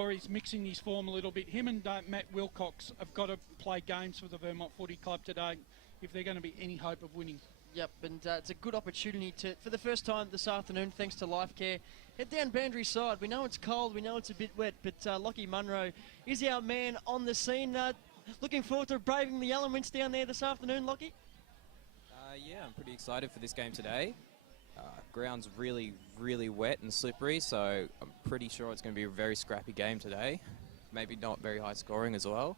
or he's mixing his form a little bit. Him and Matt Wilcox have got to play games for the Vermont Footy Club today if they're going to be any hope of winning. Yep, and it's a good opportunity to, for the first time this afternoon, thanks to Life Care, head down Boundary side. We know it's cold, we know it's a bit wet, but Lockie Munro is our man on the scene. Looking forward to braving the elements down there this afternoon, Lockie? Yeah, I'm pretty excited for this game today. Ground's really, really wet and slippery, so I'm pretty sure it's going to be a very scrappy game today. Maybe not very high scoring as well.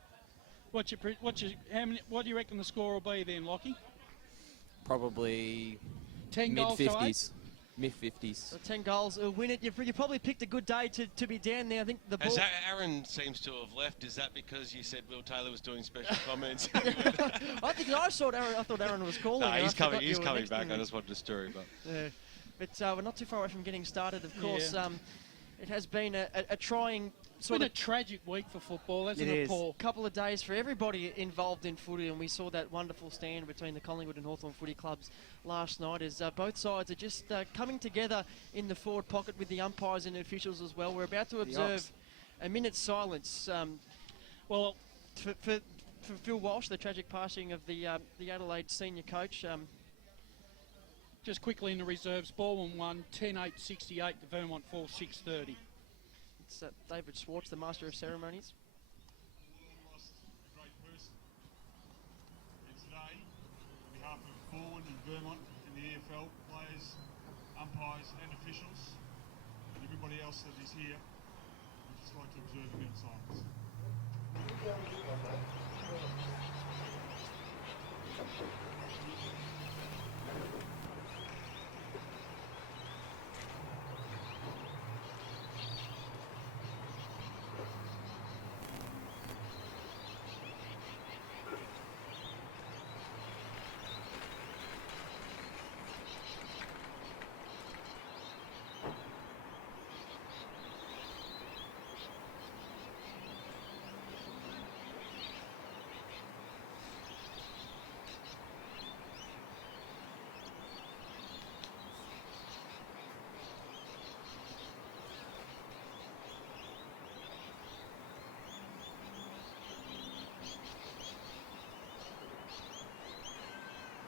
What do you reckon the score will be then, Lockie? Probably 10 goals to 8? Mid-50s. So 10 goals will win it. You probably picked a good day to be down there. I think the ball... Aaron seems to have left. Is that because you said Will Taylor was doing special comments? I thought Aaron was calling. No, he's coming back. I just wanted to stir him up. Yeah. But we're not too far away from getting started, of course. Yeah. It has been a trying... It's been a tragic week for football, hasn't it, Paul? A couple of days for everybody involved in footy, and we saw that wonderful stand between the Collingwood and Hawthorn footy clubs last night as both sides are just coming together in the forward pocket with the umpires and the officials as well. We're about to observe a minute's silence for Phil Walsh, the tragic passing of the Adelaide senior coach. Just quickly in the reserves, Balwyn won 10-8-68, the Vermont fall 6-30. It's David Schwartz, the master of ceremonies. Lost a great person. And today, on behalf of Balwyn and Vermont and the EFL, players, umpires and officials, and everybody else that is here, I'd just like to observe a minute's silence.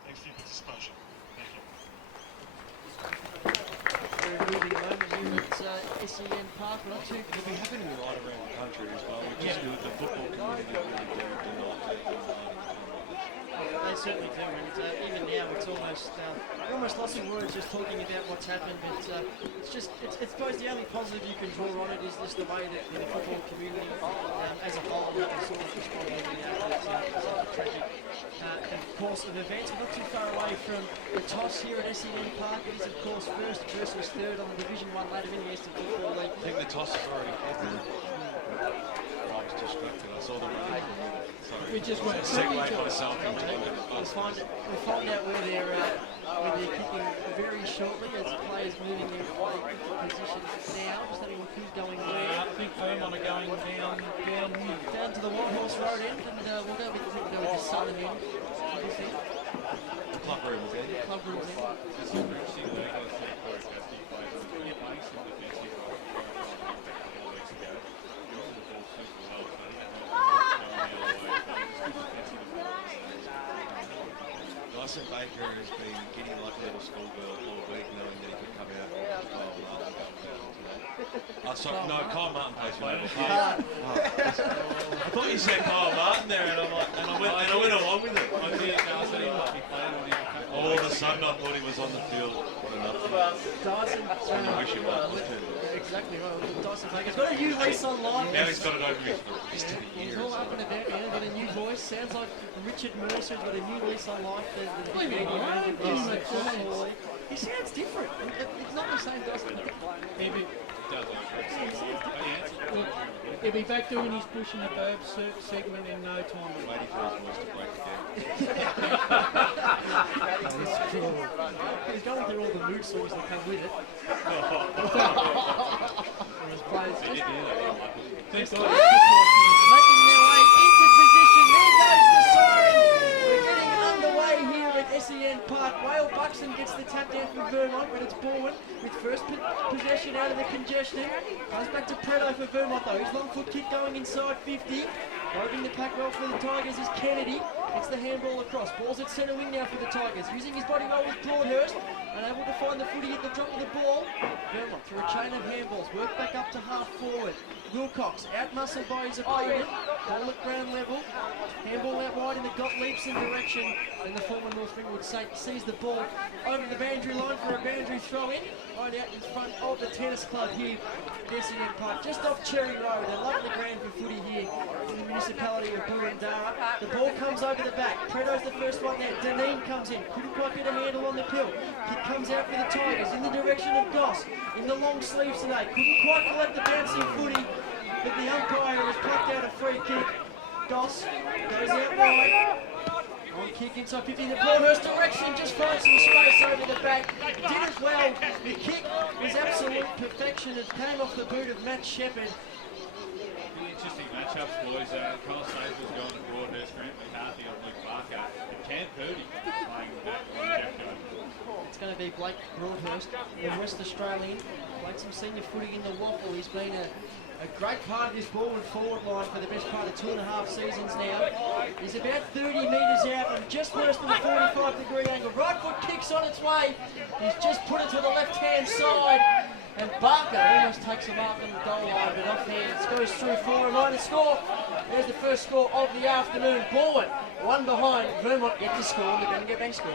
Thanks for your participation. Thank you. Very moving moment here at SEN Park. We're not too... It'll be happening right around the country as well, which is good. The football community really do not take They certainly do, and even now it's almost we're almost lost in words just talking about what's happened. But it's suppose the only positive you can draw on it is just the way that the football community as a whole has sort of responded to the tragic course of events. We're not too far away from the toss here at SEN Park. It is of course first versus third on the Division 1 ladder in the Eastern Football League. I think the toss is already happened. I was distracted. I saw the running. We just went segue myself into it. We'll find out where they're kicking very shortly as the players moving their positions now. Just having a look who's going where. I think Vermont are going down to the White Horse Road end, and we'll go with the southern end. The club room is in. Club room's in. Dyson Baker has been giddy like a little schoolgirl all week, knowing that he could come out and Kyle Martin go today. Oh, sorry, no, Kyle Martin plays for Liverpool. I thought you said Kyle Martin there, and I went along with it. All of a sudden, I thought he was on the field. What enough? Dyson. I wish he was too. Exactly right. Dyson Baker's got a new lease on life. Now he's got it over his rest of the year. He's all up and about now. Got a new voice. Sounds like Richard Mercer's got a new lease on life. He sounds different. It's not the same Dyson Baker. He'll be back doing his Bush and the Burbs segment in no time. Waiting for his voice to break again. He's going through all the mood songs that come with it. Thanks a Making their way into position. There goes the siren. We're getting underway here at SEN Park. Whale Buxton gets the tap down from Vermont, but it's Balwyn with first possession out of the congestion. Goes back to Preto for Vermont though. His long foot kick going inside 50. Roving the pack well for the Tigers is Kennedy. It's the handball across. Ball's at centre wing now for the Tigers. Using his body roll with Broadhurst. Unable to find the footy at the drop of the ball. Vermont through a chain of handballs. Work back up to half forward. Wilcox out-muscled by his opponent. Ball at ground level. Handball out wide in the got leaps in direction. And the former North Ringwood Saint sees the ball over the boundary line for a boundary throw in. Right out in front of the tennis club here. Essendon Park. Just off Cherry Road. A lovely ground for footy here in the municipality of Boorandarra. The ball comes over the back. Preto's the first one there. Deneen comes in. Couldn't quite get a handle on the pill. Kick comes out for the Tigers in the direction of Goss. In the long sleeves today. Couldn't quite collect the bouncing footy. But the umpire has plucked out a free kick. Goss goes out wide. On kick inside 50 in the Broadhurst direction, just finds some space over the back. Did it well. The kick was absolute perfection. It came off the boot of Matt Shepherd. Really interesting matchups, boys. Colin Staples going to Broadhurst, Grant McCarthy on Luke Barker, and Cam Purdy playing back on Jeff Jones. It's going to be Blake Broadhurst, the West Australian. Played some senior footy in the Waffle. He's been a great part of this forward line for the best part of 2.5 seasons now. He's about 30 metres out and just worse than a 45-degree angle. Right foot kicks on its way. He's just put it to the left-hand side. And Barker almost takes a mark on the goal line, but offhand goes through for him. The score. There's the first score of the afternoon. Balwyn, one behind. Vermont get the score, and they're going to get bank score.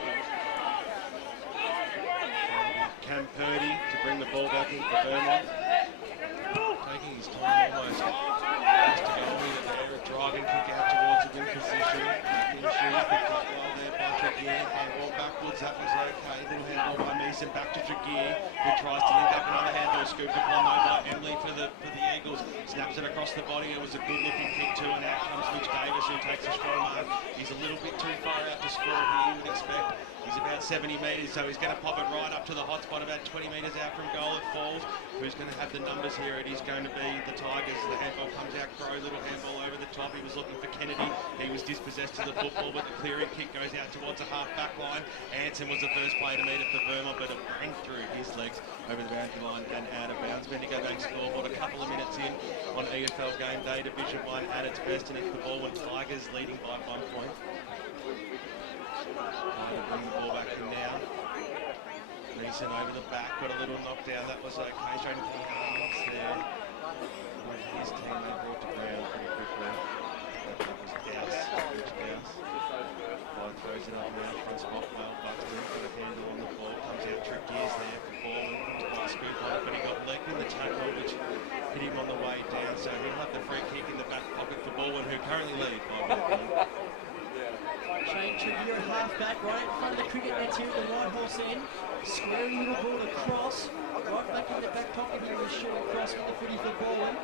Cam Purdy to bring the ball back in for Vermont. Taking his time almost just to go with it there. A driving kick out towards the wing position. In shoes picked up well there by Tregear. Handball backwards, that was okay. Then handball by Mason back to Tregear, who tries to link up another handball scooped upon though by Emily for the Eagles. Snaps it across the body. It was a good looking kick too, and out comes Mitch Davis, who takes a strong mark. He's a little bit too far out to score here, you would expect. He's about 70 metres, so he's going to pop it right up to the hot spot, about 20 metres out from goal. It falls. Who's going to have the numbers here? It is going to be the Tigers. The handball comes out, Crow, little handball over the top. He was looking for Kennedy. He was dispossessed to the football, but the clearing kick goes out towards a half-back line. Anson was the first player to meet it for Vermont, but it banged through his legs over the boundary line and out of bounds. Bendigo Bank scoreboard a couple of minutes in on EFL game day. Division 1 at its best, and it's the Balwyn Tigers leading by 1 point. Trying to bring the ball back in now. Mason over the back, got a little knockdown. That was okay. Straight into the halves there. His team they brought to ground pretty quickly. That was Douse. Douse. Ball throws it up now. Front spot. Well, Buxton got a handle on the ball. Comes out trick gears there for Balwyn. Comes by scoop on it, but he got legged in the tackle, which hit him on the way down. So he'll have the free kick in the back pocket for Balwyn, who currently lead by 1 point. Shane Tregear at half-back, right in front of the cricket nets here at the right horse end. Squaring little ball across. Right back in the back pocket here is short across with the footy for Balwyn.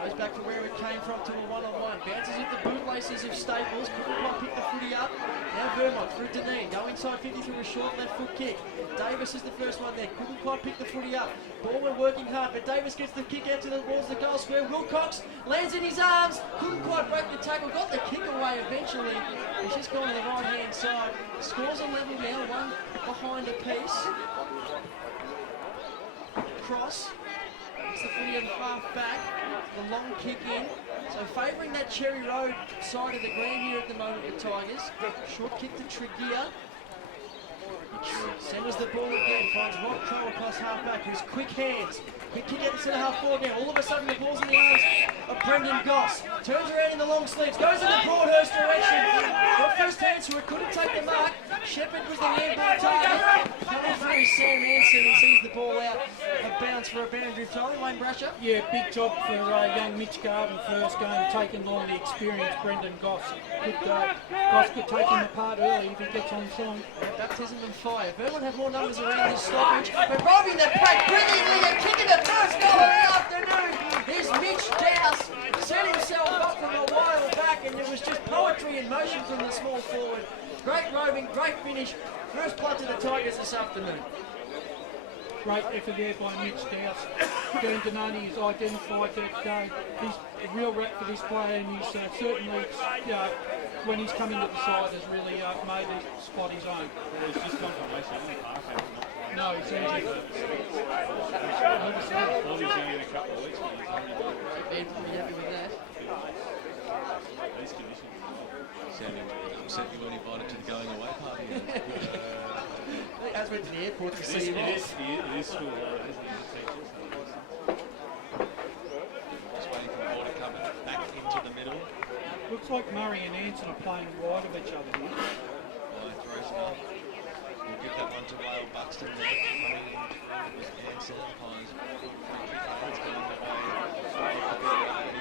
Goes back to where it came from to a one-on-one. Bounces with the bootlaces of Staples. Couldn't quite pick the footy up. Now Vermont through Deneen. Go inside 50 through a short left foot kick. Davis is the first one there. Couldn't quite pick the footy up. Balwyn working hard, but Davis gets the kick out to the walls of the goal square. Wilcox lands in his arms. Couldn't quite break the tackle. Got the kick away eventually. He's just gone to the right-hand side. Scores a level now. One behind a piece. Cross. It's the footy on the half-back. The long kick in. So favouring that Cherry Road side of the ground here at the moment with Tigers. Short kick to Tregear. Centres the ball again, finds Rob Crow across half-back, who's quick hands. Quick kick out the centre half forward now. All of a sudden the ball's in the arms of Brendan Goss. Turns around in the long sleeves, goes in the Broadhurst direction. Got first hands who couldn't take the mark. Shepherd was the handball target. Coming through Sam Anson, he sees the ball out of bounds for a boundary throw. Wayne Brasher. Yeah, big job for young Mitch Garvin first game, taking on the experienced Brendan Goss. Goss could take him apart early if he gets on form. Baptism and fire. Vermont have more numbers around this stoppage, but robbing the pack brilliantly and kicking the first goal of the afternoon is Mitch Douse. Set himself up from a while back, and it was just poetry in motion from the small forward. Great roving, great finish. First blood to the Tigers this afternoon. great effort there by Mitch Dowse. Dan Donati has identified that he's a real rep for this player, and he's certainly, when he's come into the side, has really made this spot his own. It's just confirmation, isn't it? Mark hasn't not played. No, he's injured. All he's only in a couple of weeks, but he's only Been pretty happy with that. these conditions. Sounding upset you weren't invited to the going away party. I just went to the airport to It see him off. is school, isn't it? The teachers. Just waiting for the ball to come back into the middle. Looks like Murray and Anson are playing wide of each other here. Throws it up. We'll give that one to Wale Buxton. Coming in was Anson. Pies. It's going that way.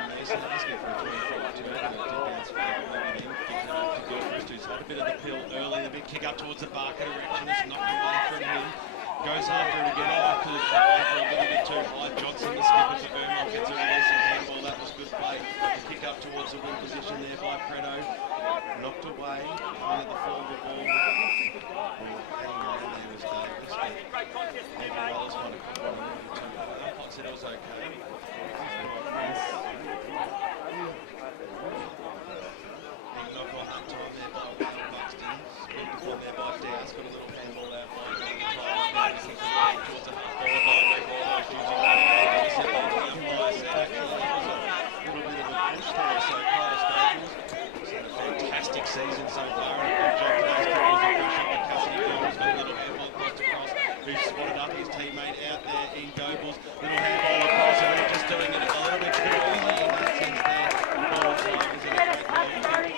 Mason asking for a 25-2. And it did bounce for everyone. Gives it up to Gilchrist, who's had a bit of the pill early. The big kick up towards the Barker direction. It's knocked away from him. Goes after it again. Oh, could have come over a little bit too high. Johnson, the skipper for Vermont, gets a release of handball. That was good play. The kick up towards the wing position there by Preto. Knocked away. Coming at the forward ball. Hanging around there was Davis. Everyone else might have come on a little bit too high. Umpire said it was okay. Big knock on that time there by Wale Buxton. Good one there by Dowse. Got a little handball out by towards the half forward line where Gordon was using the umpire said actually that was a little bit of a push there. So Kyle Staples has had a fantastic season so far. And a good job today's kick was a good shot by Cassidy Gobles. Got a little handball across to Cross, who's spotted up his teammate out there in Gobles. Little handball across, and they're just doing it a little bit too easy in that sense there. Goals is in a great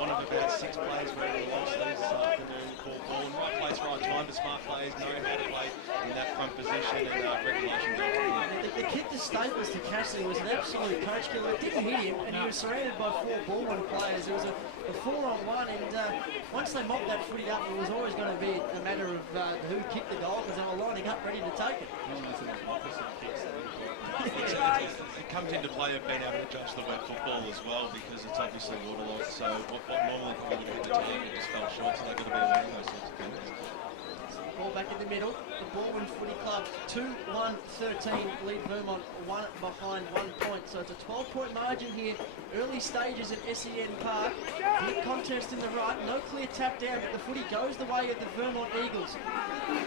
one of about 6 plays where we lost these this afternoon. Ball in right place, right time, but smart players know how to play in that front position, and regulation does. The kick to Staples to Cassidy was an absolute coach killer. It didn't hit him, and he was surrounded by 4 Balwyn players. It was a 4-on-1, and once they mopped that footy up, it was always going to be a matter of who kicked the goal, because they were lining up ready to take it. It comes into play of being able to judge the wet football as well, because it's obviously waterlogged. So what normally probably would hit the target just fell short, so they've got to be aware of those sorts of things. Ball back in the middle. The Balwyn Footy Club 2-1-13 lead Vermont 1 behind 1 point. So it's a 12-point margin here. Early stages at SEN Park. Big contest in the right. No clear tap down, but the footy goes the way of the Vermont Eagles.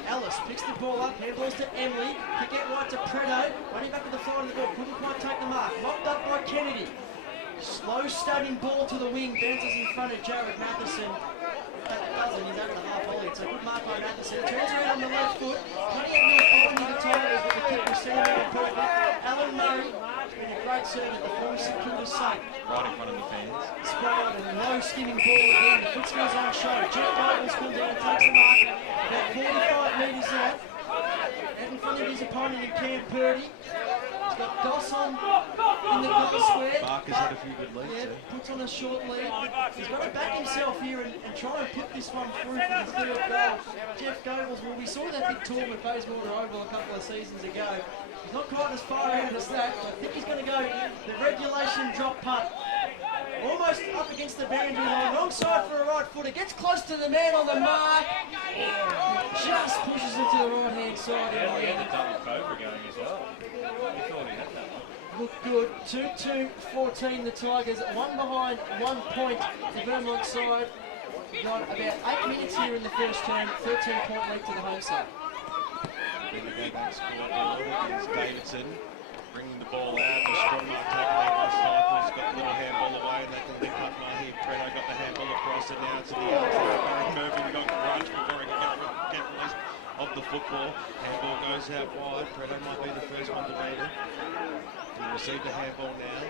Ellis picks the ball up. Handballs to Emily. Kick out right to Preto. Running back to the fly of the ball. Couldn't quite take the mark. Locked up by Kennedy. Slow stabbing ball to the wing. Bounces in front of Jared Matheson. Doesn't, he's over the half volley. It's a good mark by Matheson. Turns around on the left foot. Cutting out the the Tigers, but the kick was seen very perfect. Alan Murray, been a great serve at the former St Kilda Saint. Right in front of the fans. Spot on, and a low skimming ball again. The foot skills on show. Jeff Douglas comes down and takes the mark. About 45 metres out. Out in front of his opponent in Cam Purdy. He's got Goss on in the copper square. Barker's had a few good leads. Yeah, puts on a short lead. He's got to back himself here and try and put this one through for the third goal. Jeff Gobles, well, we saw that big tour with Bayswater Oval a couple of seasons ago. He's not quite as far out as that. I think he's going to go the regulation drop punt. Almost up against the boundary line. Wrong side for a right footer. Gets close to the man on the mark. Just pushes it to the right hand side. Yeah, we had the double cobra going as well. We thought he had that one. Look good. 2-2-14 the Tigers. 1 behind, 1 point the Vermont side. Got about 8 minutes here in the first term. 13-point lead to the home side. Then we go back scoreboard against Davidson. Bringing the ball out. The strong mark taken out by Cycles. Got the little handball away, and they can link up now here. Preto got the handball across, and now to the outside. Barry Mervyn got grudge before he could get released of the football. Handball goes out wide. Preto might be the first one to beat it. He received the handball now.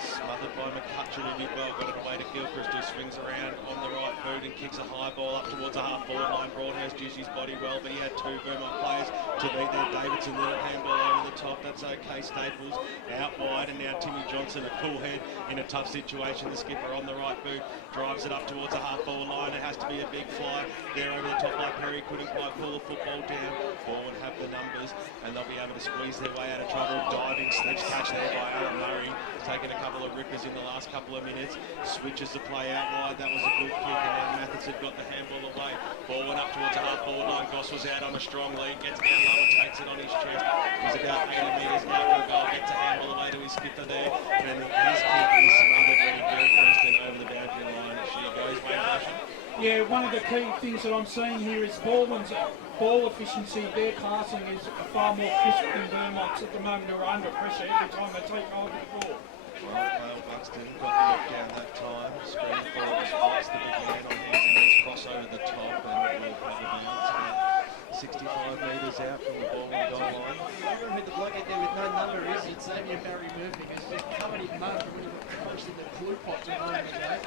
Smothered by McCutcheon, who did well. Got it away to Gilchrist, who swings around on the right boot and kicks a high ball up towards the half-forward line. Broadhurst used his body well, but he had 2 Vermont players to beat there. Davidson, little handball over the top. That's okay. Staples out wide, and now Timmy Johnson, a cool head in a tough situation. The skipper on the right boot drives it up towards the half-forward line. It has to be a big fly there over the top by Perry. Couldn't quite pull the football down. Balwyn have the numbers, and they'll be able to squeeze their way out of trouble. Diving sledge catch there there by Alan Murray, taking a couple of rippers in the last couple of minutes. Switches the play out wide. That was a good kick, and then Matheson got the handball away. Ball went up towards the half-forward line. Goss was out on a strong lead. Gets down low and takes it on his chest. He's about 80 metres out for a goal. Gets a handball away to his skipper there. And his kick is smothered when he goes Preston over the boundary line. She goes, Wayne Russian. Yeah, one of the key things that I'm seeing here is Balwyn's ball efficiency. Their passing is far more crisp than Vermont's at the moment. They're under pressure every time they take hold of the ball. Well, Vale Buxton got the knock down that time. Screen forward was Fox that began on hands and knees, cross over the top, and will have a bounce about 65 metres out from the ball on the goal line. I remember who the bloke out there with no number is. It's only Barry Murphy, because he's covered in mud from when he got punched in the blue pot a moment ago.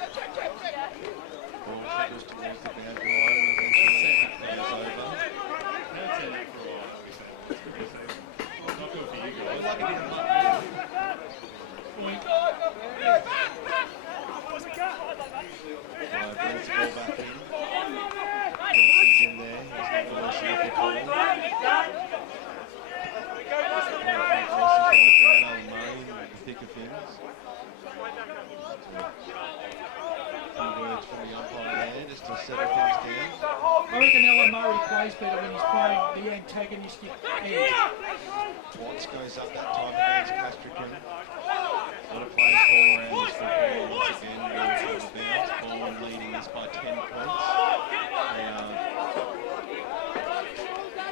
Ball flickers towards the boundary line and eventually goes over. Like a bit of mud. Point. Brings the ball back in. Johnson's in there. He's not going to see if he calls. From the ground, Alan Murray in the thick of things. Few words from the umpire there just to settle things down. I reckon Alan Murray plays better when he's playing the antagonistic end. Watts goes up that time against Castrican. A lot of players fall around this football once again. We'll have a bounce. Balwyn leading this by 10 points. They are...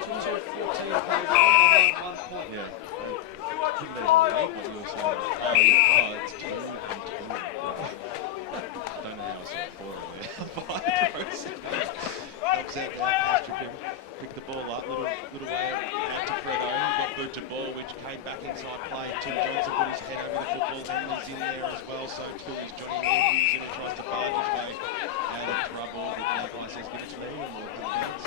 2-14 behind 1 point. Yeah. I couldn't even read what you were saying. It's 10 and 2. Don't know how I saw 4 there. Upset by Castrican. Picked the ball up, little way out to Fredo. He got boot to ball, which came back inside play. Tim Johnson put his head over the football. Henley's in there as well, so too is Johnny Matthews, and he tries to barge his way out of trouble. But the umpire says, give it to me, and we'll have a bounce.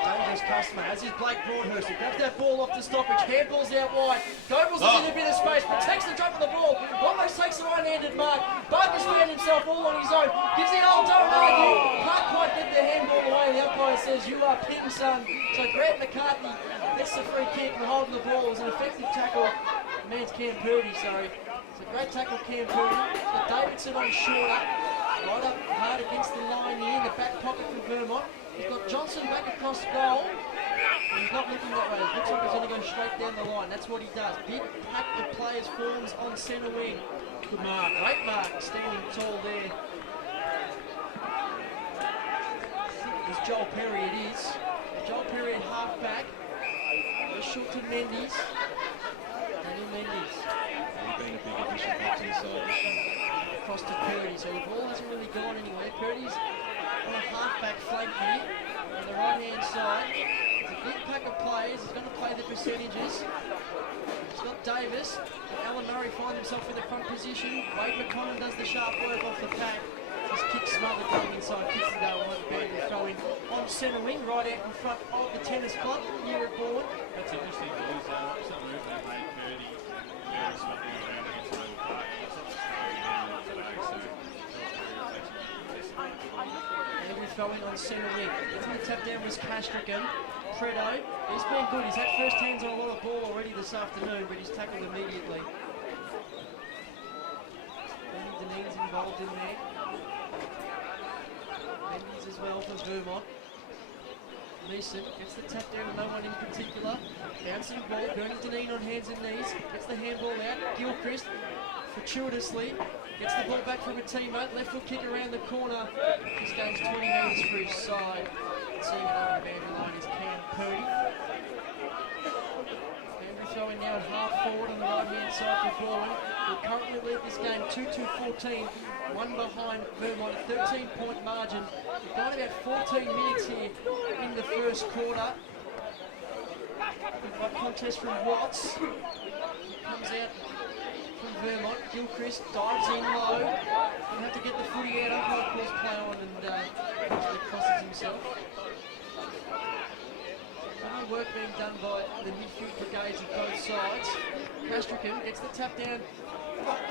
Dangerous customer, as is Blake Broadhurst. He grabs that ball off the stoppage, handballs out wide. Goebbels is in a bit of space, protects the drop of the ball, almost takes the right-handed mark. Barker's found himself all on his own. Gives the old don't argue. Can't quite get the handball away. The umpire says, you are king, son. So Grant McCartney gets the free kick and holding the ball. It was an effective tackle. The man's Cam Purdy, so it's a great tackle, Cam Purdy. But Davidson on shorter. Right up hard against the line here in the back pocket for Vermont. He's got Johnson back across goal. He's not looking that way. It looks like he's going to go straight down the line. That's what he does. Big pack of players forms on centre wing. Good mark. Great mark. Standing tall there. It's Joel Perry, it is. Joel Perry at half back. Goes short to Mendes. Daniel Mendes. He's been a big addition back to the side this year. Across to Purdy, so the ball hasn't really gone anywhere. Purdy's on a half-back flank here on the right-hand side. It's a big pack of players. He's going to play the percentages. He's got Davis. Alan Murray finds himself in the front position. Wade McConnell does the sharp work off the pack. His kick smothered going inside. Kicks it down with the band and throwing on centre wing, right out in front of the tennis club here at Balwyn. That's interesting. There's some movement of made 30. Very swapping around against the little party. Andrew throwing on centre wing. Getting the tap down was Castrican. Fredo, he's been good. He's had first hands on a lot of ball already this afternoon, but he's tackled immediately. Danny Deneen's involved in there. Mendes as well for Vermont. Neeson gets the tap down to no one in particular. Bouncing ball, going to Deneen on hands and knees. Gets the handball out. Gilchrist fortuitously gets the ball back from a teammate. Left foot kick around the corner. This game's 20 metres for his side. Seeing it over the boundary line is Cam Purdy. Andrew throwing now at half forward on the right hand side for Balwyn. We currently lead this game 2-2-14. One behind Vermont, a 13-point margin. We've got about 14 minutes here in the first quarter. We've got contest from Watts. Comes out from Vermont. Gilchrist dives in low. Gonna have to get the footy out. Umpire calls play on and actually crosses himself. Good work being done by the midfield brigades of both sides. Castrican gets the tap down.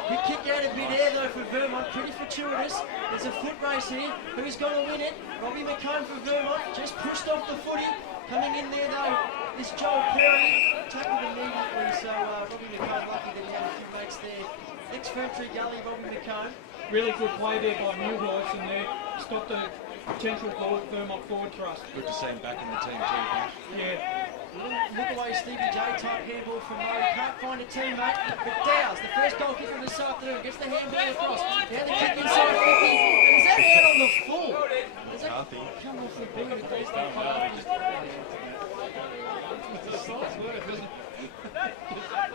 Big kick out of mid-air though for Vermont, pretty fortuitous. There's a foot race here. Who's going to win it? Robbie McComb for Vermont, just pushed off the footy. Coming in there though is Joel Perry, tackled immediately, so Robbie McComb lucky that he had a few mates there. Ex-Ferntree Gully, Robbie McComb. Really good play there by Newhorse, and there stopped a potential Vermont forward thrust. Good to see him back in the team too, Bash. Yeah. Look away Stevie J type handball from Murray. Can't find a teammate. But Dow's, the first goal kicker this afternoon, gets the handball across. Now the kick inside 50. Is that out on the full? Does that come off the boot at least?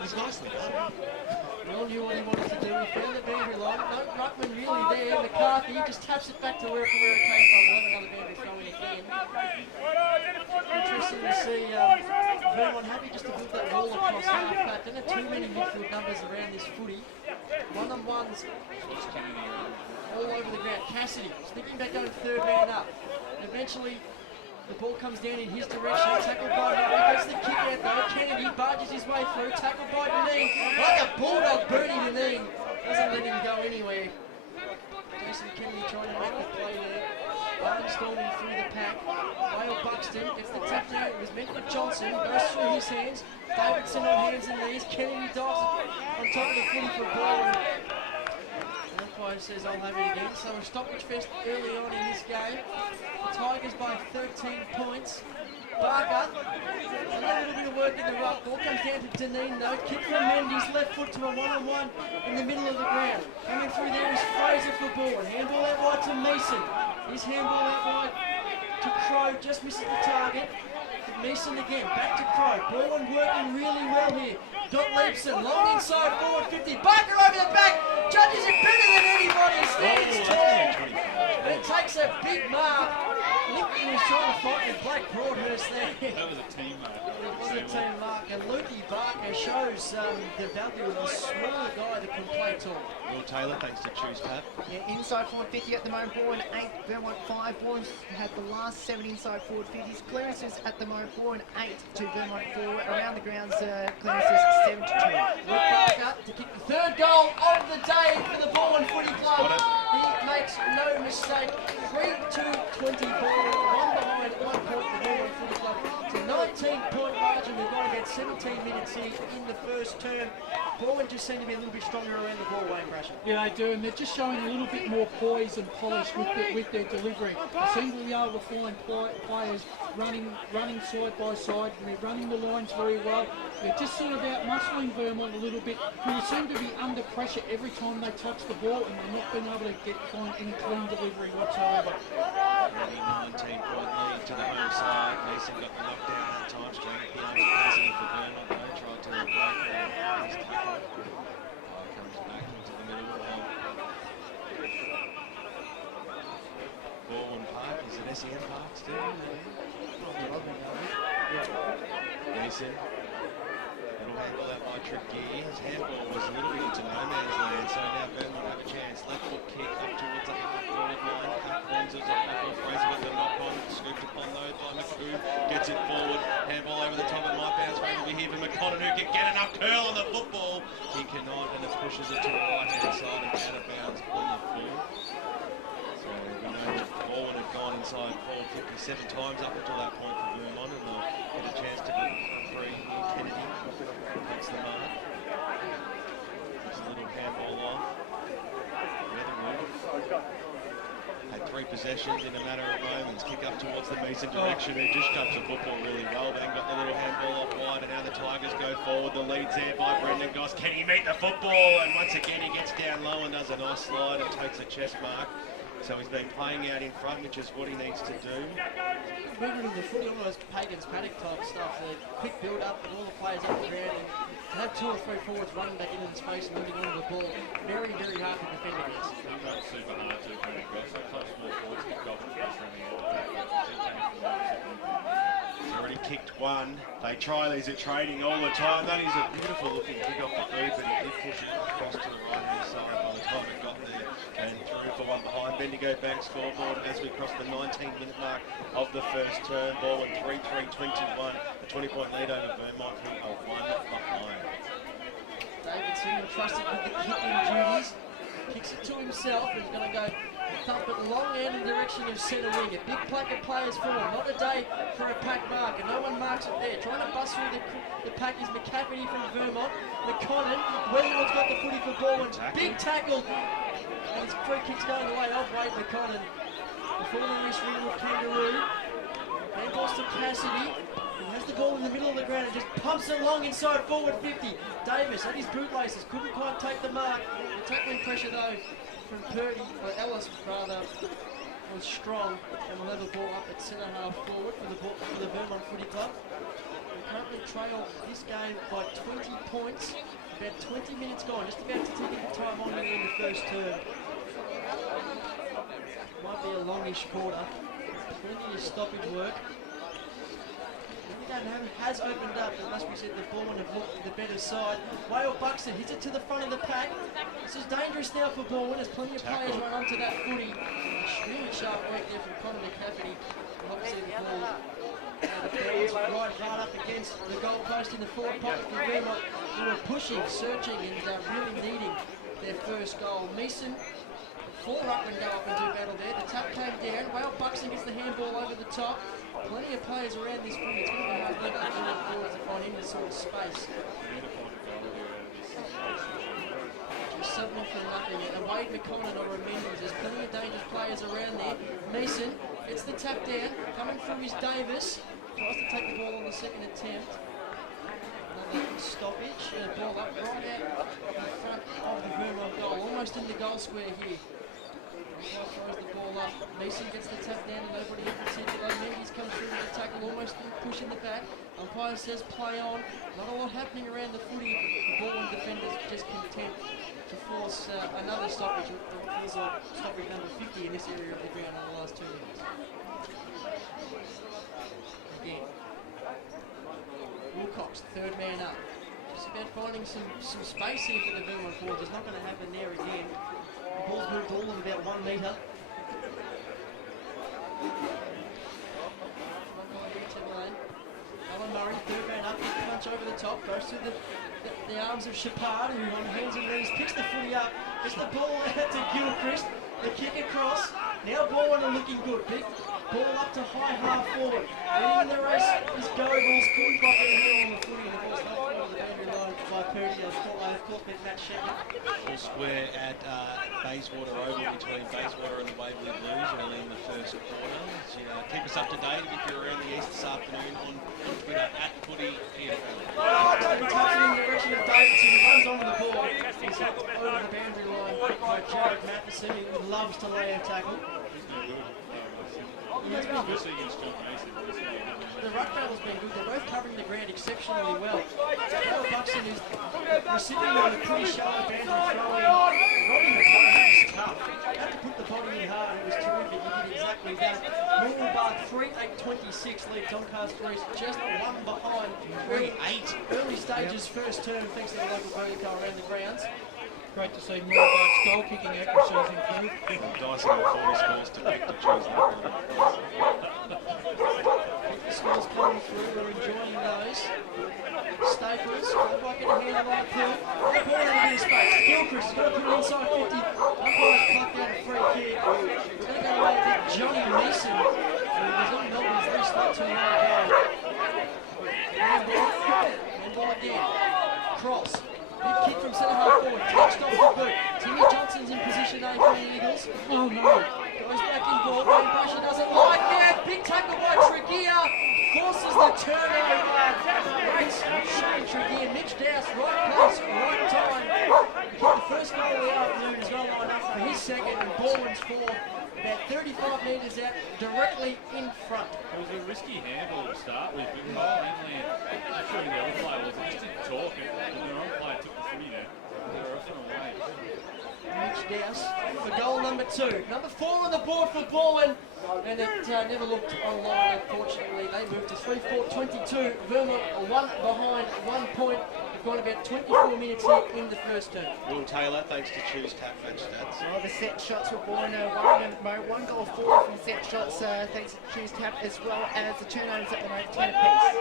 He's nicely done. Will knew what he wanted to do. He found the boundary line. No ruckman really there. McCarthy just taps it back to where it came from. We'll have another boundary throw in again. Interesting to see Vermont happy just to build that wall across half back. Don't have too many midfield numbers around this footy. One-on-ones all over the ground. Cassidy sneaking back going third man up. Eventually the ball comes down in his direction, tackled by Murray, gets the kick out though, Kennedy barges his way through, tackled by Deneen, like a bulldog Bernie Deneen, doesn't let him go anywhere. Jason Kennedy trying to make the play there, barnstorming through the pack, Wale Buxton gets the tap down, it was meant for Johnson, goes through his hands, Davidson on hands and knees, Kennedy dives on top of the footy for a ball. Umpire says I'll have it again. So a stoppage fest early on in this game. The Tigers by 13 points. Barker, a little bit of work in the ruck. Ball comes down to Deneen though. Kick from Mendy's left foot to a one-on-one in the middle of the ground. Coming through there is Fraser for ball. Handball out wide to Mason. His handball out wide to Crow. Just misses the target. Mason again, back to Crow. Balwyn working really well here. Dot Leibson, long inside, forward 50. Barker over the back, judges it better than anybody. Stands tall, but it takes a big mark. I think he was trying to fight with Blake Broadhurst there. That was a team, mate. It was a team mark, and Lukey Barker shows the value of a smaller guy that can play tall. Will Taylor, thanks to Choose Pat. Yeah, inside forward 50 at the moment, Balwyn 8, Vermont 5. Balwyn had the last 7 inside forward 50s. Clearances at the moment, Balwyn 8 to Vermont 4. Around the grounds, clearances 7 to 2. Luke Barker to kick the third goal of the day for the Balwyn Footy Club. He makes no mistake. 3-2-20 Balwyn, one behind, 1 point for the Balwyn Footy Club. It's a 19-point margin. We've got about 17 minutes here in the first term. Balwyn just seem to be a little bit stronger around the ball, Wayne Brasher. Yeah, they do, and they're just showing a little bit more poise and polish with their delivery. They seem to be able to find players running side by side. They're running the lines very well. They're just sort of out muscling Vermont a little bit, who seem to be under pressure every time they touch the ball, and they're not being able to find any clean delivery whatsoever. Really 19-point lead to the home side. Mason got the knockdown that time, straight at the arms passing for Vermont. They tried to break his tackle. Comes back into the middle. Balwyn Park, is it SEM Park still? Mason. Little handball out by Tricky. His handball was a little bit into no man's land, so now Vermont have a chance. Left foot kick up towards the half forward line. Cut corners as a knock-on. Fraser with the knock-on. Scooped upon though by McCoo. Gets it forward. Handball over the top. It might bounce back over here for McConnell, who can get enough curl on the football. He cannot, and it pushes it to the right-hand side and out of bounds on the full. So we know that Balwyn had gone inside forward 57 times up until that point for Vermont, and they'll get a chance to get free. Kennedy puts the mark. There's a little handball off. Had 3 possessions in a matter of moments. Kick up towards the Mason direction, who just cuts the football really well. Then got the little handball off wide, and now the Tigers go forward. The lead's there by Brendan Goss. Can he meet the football? And once again he gets down low and does a nice slide and takes a chest mark. So he's been playing out in front, which is what he needs to do. Movement of the footy, almost Pagans paddock type stuff. The quick build up and all the players up the ground, and to have 2 or 3 forwards running back into the space and moving onto the ball, very, very hard to defend against. He works super hard to when he goes. Sometimes small forwards kick off and press running out. He's already kicked 1. They try these at training all the time. That is a beautiful looking kick off the boot, but he did push it across to the right hand side by the time it got there. And through for one behind. Bendigo Bank scoreboard as we cross the 19-minute mark of the first term. Balwyn 3-3-21. A 20-point lead over Vermont, who are 1 behind. Davidson entrusted with the kicking duties. Kicks it to himself. He's going to go dump it long and in the direction of centre wing. A big pack of players forward. Not a day for a pack mark, and no one marks it there. Trying to bust through the pack is McCafferty from Vermont. McConnon, Wellington's got the footy for Balwyn. Big tackle. And his free kick's going away off Wade McConnon. The falling wrist Ringwood Kangaroo. Handballs to Cassidy. He has the ball in the middle of the ground and just pumps it long inside forward 50. Davis at his bootlaces couldn't quite take the mark. The tackling pressure though from Purdy, or Ellis rather, was strong, and we'll have the ball up at centre half forward for the Vermont Footy Club. We currently trail this game by 20 points. About 20 minutes gone, just about to take the time on in the first term. Might be a longish quarter. Plenty of stoppage work. The game has opened up. It must be said the Balwyn have looked the better side. Whale Buxton hits it to the front of the pack. This is dangerous now for Balwyn. There's plenty of players run onto that footy. Really sharp work there from Connor McCafferty. Obviously the ball. The right hard up against the goal post in the forward pocket for Vermont, who are pushing, searching, and really needing their first goal. Meeson, 4 up and go up and do battle there. The tap came down. Whale Buxton gets the handball over the top. Plenty of players around this footy. It's going to be hard for the forwards to find any sort of space. Just something for nothing. And Wade McConnon or Mendes. There's plenty of dangerous players around there. Meeson gets the tap down. Coming through is Davis. Tries to take the ball on the second attempt. Another stoppage. And a ball up right out in front of the Vermont goal. Almost in the goal square here. Umpire throws the ball up. Meeson gets the tap down and nobody in particular. Mendes comes through with the tackle, almost pushing the back. Umpire says play on. Not a lot happening around the footy. The Balwyn defenders just content to force another stoppage. It was a stoppage number 50 in this area of the ground in the last 2 minutes. Again. Wilcox, third man up. Just about finding some space here for the Vermont forwards. It's not going to happen there again. The ball's moved all of about 1 metre. Alan Murray, third man up, big punch over the top, goes through the arms of Shepard, who on hands and knees picks the footy up, gets the ball out to Gilchrist, the kick across. Now Balwyn are looking good. Big ball up to high half forward. Leading the race is Goebbels, couldn't quite get a handle on the footy, and the ball's left over the boundary line by Purdy. Of course, with Matt Shepherd. Full square at Bayswater Oval between Bayswater and the Waverley Blues early in the first quarter. So, keep us up to date if you're around the east this afternoon on Twitter at Footy EFL. Taking touch in the direction of Davidson, he runs onto the ball. He's up over the boundary line by Jared Matheson, who loves to lay a tackle. Especially against John Mason. The ruck battle's been good. They're both covering the ground exceptionally well. Whale Buxton is receiving on a pretty shallow boundary throwing. Robbie McConnon was tough. Had to put the body in hard. It was terrific. He did exactly that. Normal Bar 3-8-26 lead Doncaster East, just one behind. 3-8. Early stages, first term, thanks to the local volley car around the grounds. Great to see Norbart's goal kicking accuracy has improved. Dicing the 40 scores to back to choose that. The scores coming through, we're enjoying those. Staples, can't quite get a handle on the pull. They're pulling in a bit of space. Gilchrist has got to put it inside 50. Umpire's plucked out a free kick. It's going to go away to Johnny Meeson, who was on Melbourne's wrist not too long ago. Handball again. Cross. Big kick from centre half forward, touched off the boot. Timmy Johnson's in position A for the Eagles. Oh no. Goes back in ball, Wayne Brasher doesn't like it. Big tackle by Tregear. Forces the turnover. Great Shane Tregear. Mitch Dowse, right place, right time. He kicked the first goal of the afternoon. He's going to line up for his second, and Balwyn's for about 35 metres out, directly in front. It was a risky handball to start with, but Kyle Henley, I'm sure the other player was, just didn't talk, and the wrong player took the footy there. They were off and away. Mitch Dowse for goal number 2. Number 4 on the board for Balwyn, and it never looked online, unfortunately. They moved to 3-4-22. Vermont 1 behind, 1 point. They've gone about 24 minutes here in the first term. Will Taylor, thanks to Choose Tap Match Stats. Well, the set shots were Balwyn 1 goal forward from set shots, thanks to Choose Tap, as well as the turnovers at the moment 10 apiece.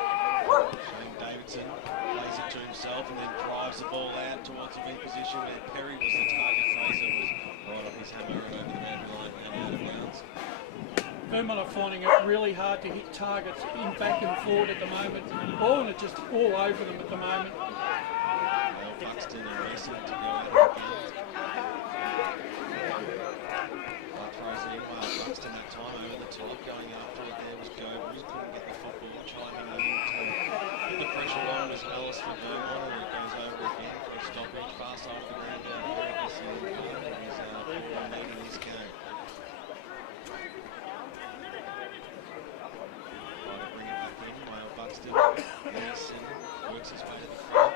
Shane Davidson plays it to himself and then drives the ball out towards the wing position where Perry was the target. Fraser was right off his hammer over the boundary line and out of bounds. Vermont are finding it really hard to hit targets in back and forward at the moment. Balwyn are just all over them at the moment. Now Buxton and Mason to go out again. Throws it in. Buxton that time over the top, going after it. There was Gobles, couldn't get the football, chiming in to put the pressure on as Ellis for Vermont, and it goes over again for a stoppage. Fast off the ground down here. He's in this game. Bring it back in. Buxton, Mason works his way to the front.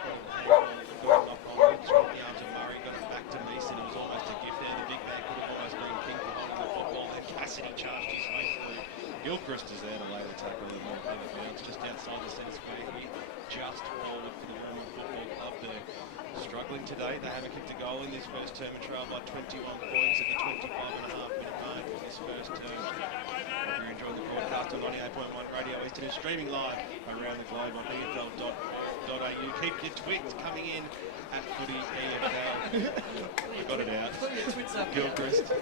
Got knock on it, through the arms of Murray, got it back to Mason. It was almost a gift there. The big man could have almost been king for holding the football. And Cassidy charged his way through. Gilchrist is there to lay the tackle in the bounce just outside the centre square. He just forward for the Vermont Football Club. They're struggling today. They haven't kicked a goal in this first term and trail by 21 points at the 25.5-minute mark for this first term. If you're enjoying the broadcast on 98.1 Radio Eastern and streaming live around the globe on EFL.au. Keep your tweets coming in at Footy EFL. I got it out. Gilchrist.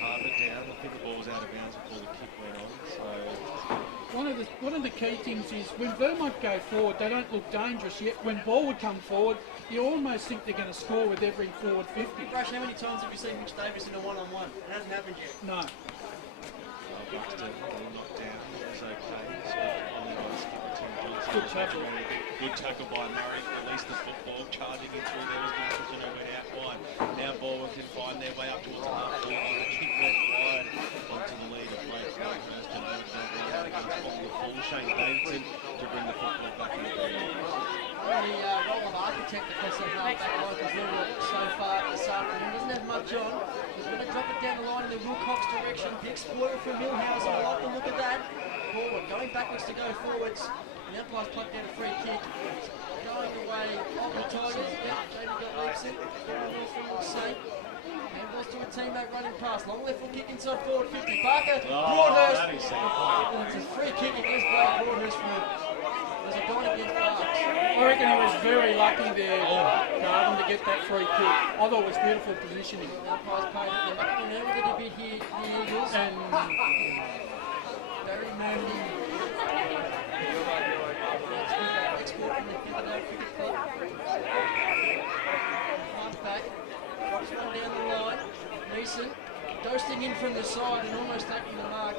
Harder down. I think the ball was out of bounds before the kick went on. So One of the key things is when Vermont go forward, they don't look dangerous yet. When ball would come forward, you almost think they're going to score with every forward 50. Rush, how many times have you seen Mitch Davis in a one-on-one? It hasn't happened yet. No. Buxton knocked down. It was okay. Good tackle. Good tackle by Murray. Released the football. Charging in through there was Matheson who went out wide. Now Balwyn can find their way up towards the half forward. The kick went wide onto the lead of Blakehurst and over the full Shane Davidson to bring the football back in the game. The role of architect across the half-back line has Vermont so far this afternoon. Doesn't have much on. He's going to drop it down the line in the Wilcox direction. Big spoiler from Millhouse. I like the look of that. Forward, going backwards to go forwards. The umpire's plucked out a free kick. Going away of the Tigers. Jamie got leaps in. Saint. Handballs to a teammate running past. Long left foot kick inside forward 50. Barker, Broadhurst. It's a free kick against Blake Broadhurst from there's a guy against Barks. I reckon he was very lucky there, Garden, to get that free kick. I thought it was beautiful positioning. The umpire's paid it. They're making an error a bit here, the Eagles. And Barry Mandy. Export from the Philadelphia Cricket Club. Half back. Drops one down the line. Mason ghosting in from the side and almost taking the mark.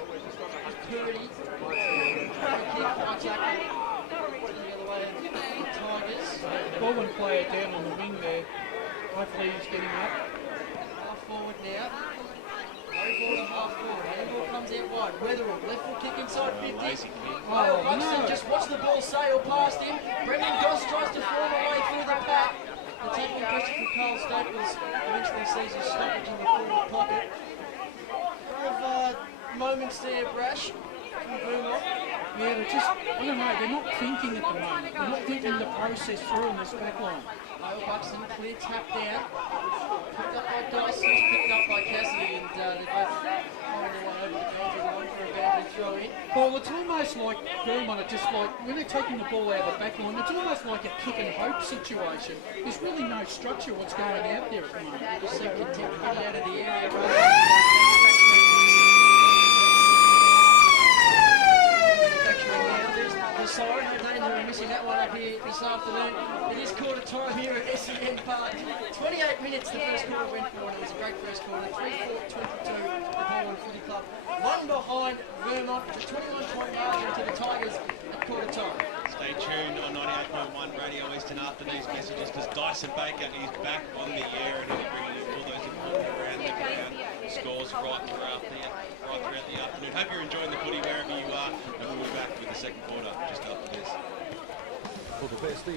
Purdy. Kick, high tackle. The other way, the Tigers. Balwyn player down on the wing there. Hopefully he's getting up. Half forward now. Low ball to half forward. Handball comes out wide. Weatherall, left foot kick inside 50. Lazy kick. Kyle Buxton just watch the ball sail past him. Brendan Goss tries to form a way through the pack. The tackle question for Carl Staples eventually sees his stoppage in the forward pocket. Couple of moments there, Brash, from Vermont. Yeah, they're just, I don't know, they're not thinking at the moment. They're not thinking the process through in this back line. Kyle Buxton, clear tap down. Picked up by Dyson, who's picked up by Cassidy, and they're both finding their way over the boundary line for a boundary throw in. Well, it's almost like Vermont are just like, when they're taking the ball out of the back line, it's almost like a kick and hope situation. There's really no structure what's going out there at the moment. You just see contempt getting out of the area. The siren, no danger of missing that one up here this afternoon. It is quarter time here at SEN Park. 28 minutes the first quarter went for, and it was a great first quarter. 3-4-22 the Balwyn Footy Club. One behind Vermont, a 21-point margin to the Tigers at quarter time. Stay tuned on 98.1 Radio Eastern after these messages because Dyson Baker is back on the air and he'll be bringing you all those important around the ground scores right throughout the afternoon. Hope you're enjoying the footy wherever you are, and we'll be back with the second quarter just after this. For the best